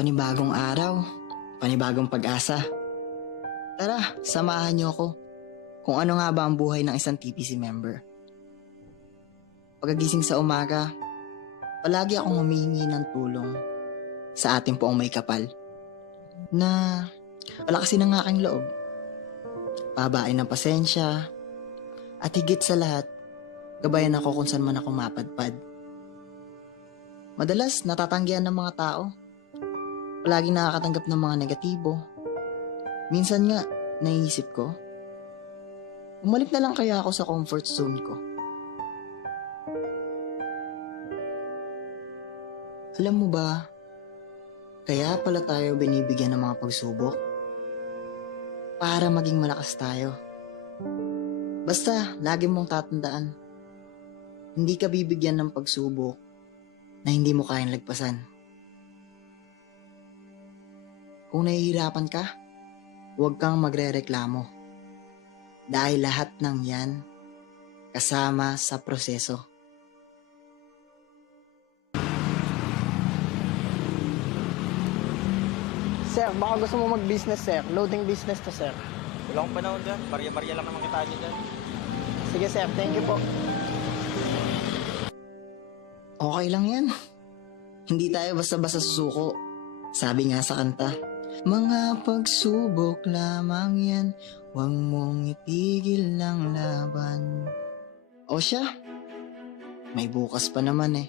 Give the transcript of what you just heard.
Panibagong araw, panibagong pag-asa. Tara, samahan niyo ako kung ano nga ba ang buhay ng isang TPC member. Pagkagising sa umaga, palagi akong humihingi ng tulong sa ating poong may kapal na palakasin ang aking loob, pabain ng pasensya, at higit sa lahat, gabayan ako kung saan man ako mapadpad. Madalas natatanggihan ng mga tao, palaging nakakatanggap ng mga negatibo. Minsan nga, naiisip ko, bumalik na lang kaya ako sa comfort zone ko. Alam mo ba, kaya pala tayo binibigyan ng mga pagsubok? Para maging malakas tayo. Basta, lagi mong tatandaan, hindi ka bibigyan ng pagsubok na hindi mo kayang lagpasan. Kung nahihirapan ka, huwag kang magrereklamo. Dahil lahat ng yan, kasama sa proseso. Sir, baka gusto mo mag-business, sir. Loading business to, sir. Wala akong panahon dyan. Barya-barya lang naman kita dyan. Sige, sir. Thank you po. Okay lang yan. Hindi tayo basta-basta susuko. Sabi nga sa kanta, mga pagsubok lamang yan, huwag mong itigil ang laban. O siya, may bukas pa naman eh.